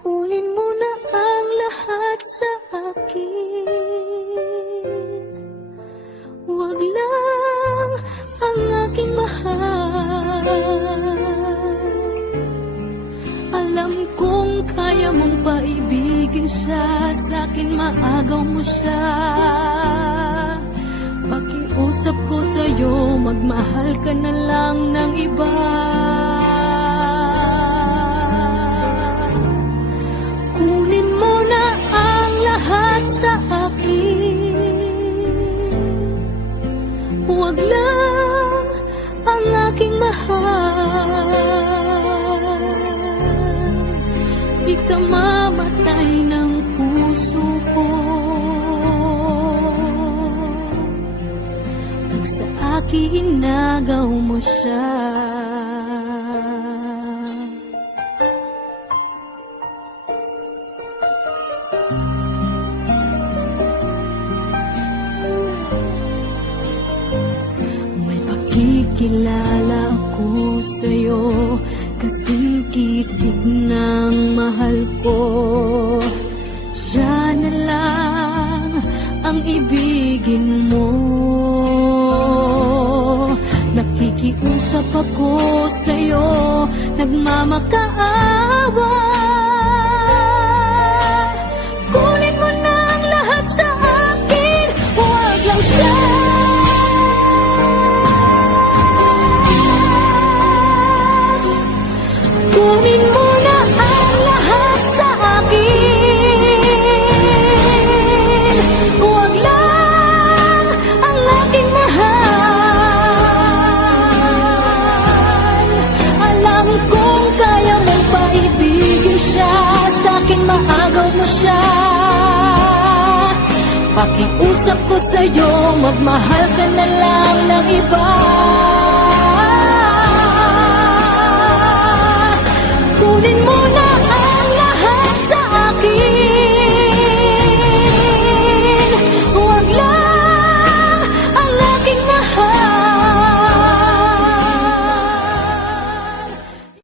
Kunin mo na ang lahat sa akin. Huwag lang ang aking mahal. Alam kong kaya mong paibigin siya, sa'kin maagaw mo siya. Pakiusap ko sa'yo, magmahal ka na lang ng iba. Kunin mo na ang lahat sa akin. Huwag lang ang aking mahal. Di ka mamatay ng puso ko. Pag sa akin inagaw mo siya. Kikilala ako sa'yo, kasing kisig ng mahal ko. Siya na lang ang ibigin mo. Nakikiusap ako sa'yo, nagmamakaawa. Kunin mo na ang lahat sa akin, huwag lang siya. Kunin mo na ang lahat sa akin. Huwag lang ang aking mahal. Alam kong kaya mong paibigin siya, sa'kin maagaw mo siya. Pakiusap ko sa'yo, magmahal ka na lang ng iba.